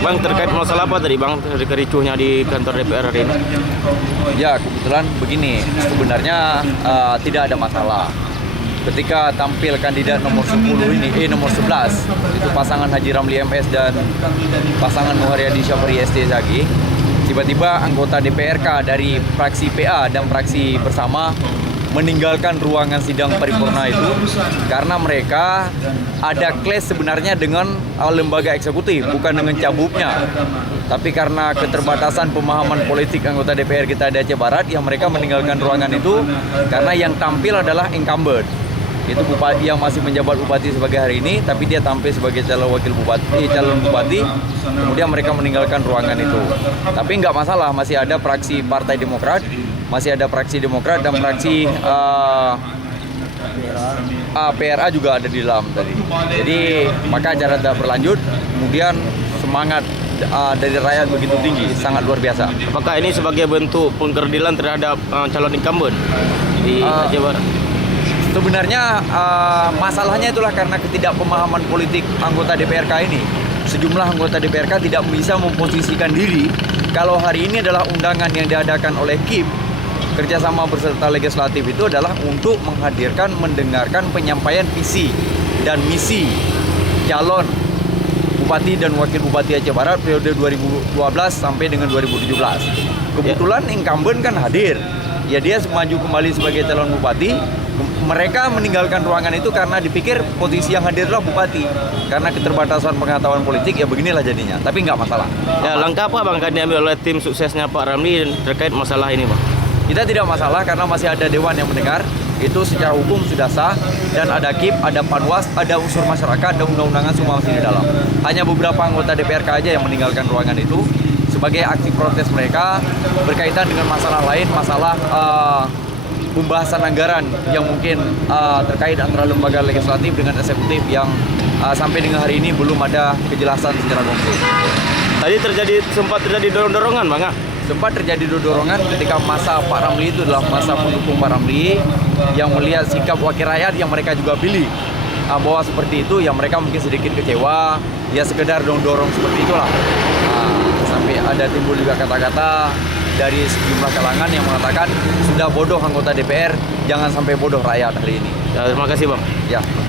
Bang, terkait masalah apa tadi Bang, dari kericuhnya di kantor DPR hari ini? Ya, kebetulan begini, sebenarnya tidak ada masalah. Ketika tampil kandidat nomor 10 ini, nomor 11, itu pasangan Haji Ramli MS dan pasangan Muharyadi Syafari ST Zagi, tiba-tiba anggota DPRK dari fraksi PA dan fraksi bersama meninggalkan ruangan sidang paripurna itu karena mereka ada clash sebenarnya dengan lembaga eksekutif, bukan dengan cabupnya. Tapi karena keterbatasan pemahaman politik anggota DPR kita di Aceh Barat, yang mereka meninggalkan ruangan itu karena yang tampil adalah incumbent. Itu bupati yang masih menjabat bupati sebagai hari ini, tapi dia tampil sebagai calon bupati, kemudian mereka meninggalkan ruangan itu. Tapi nggak masalah, masih ada fraksi Partai Demokrat, dan fraksi PRA juga ada di dalam tadi. Jadi maka acara tetap berlanjut, kemudian semangat dari rakyat begitu tinggi, sangat luar biasa. Apakah ini sebagai bentuk pengkerdilan terhadap calon incumbent di Aceh Barat? Sebenarnya masalahnya itulah karena ketidakpemahaman politik anggota DPRK ini. Sejumlah anggota DPRK tidak bisa memposisikan diri kalau hari ini adalah undangan yang diadakan oleh KIP, kerjasama berserta legislatif, itu adalah untuk menghadirkan, mendengarkan penyampaian visi dan misi calon Bupati dan Wakil Bupati Aceh Barat periode 2012 sampai dengan 2017. Kebetulan incumbent kan hadir. Ya, dia maju kembali sebagai calon bupati. Mereka meninggalkan ruangan itu karena dipikir posisi yang hadir adalah bupati. Karena keterbatasan pengetahuan politik, ya beginilah jadinya. Tapi nggak masalah. Ya, langkah apa Bang akan diambil oleh tim suksesnya Pak Ramli terkait masalah ini Bang? Kita tidak masalah karena masih ada dewan yang mendengar. Itu secara hukum sudah sah, dan ada KIP, ada Panwas, ada unsur masyarakat, ada undang-undangan, semua masih di dalam. Hanya beberapa anggota DPRK aja yang meninggalkan ruangan itu sebagai aksi protes mereka berkaitan dengan masalah lain, masalah pembahasan anggaran yang mungkin terkait antara lembaga legislatif dengan eksekutif yang sampai dengan hari ini belum ada kejelasan secara konkret. Tadi sempat terjadi dorong-dorongan Bang? Sempat terjadi dorongan ketika masa Pak Ramli itu adalah masa pendukung Pak Ramli yang melihat sikap wakil rakyat yang mereka juga pilih bahwa seperti itu, yang mereka mungkin sedikit kecewa, ya sekedar dorong seperti itulah. Sampai ada timbul juga kata-kata dari sejumlah kalangan yang mengatakan sudah bodoh anggota DPR, jangan sampai bodoh rakyat hari ini. Ya, terima kasih Bang. Ya.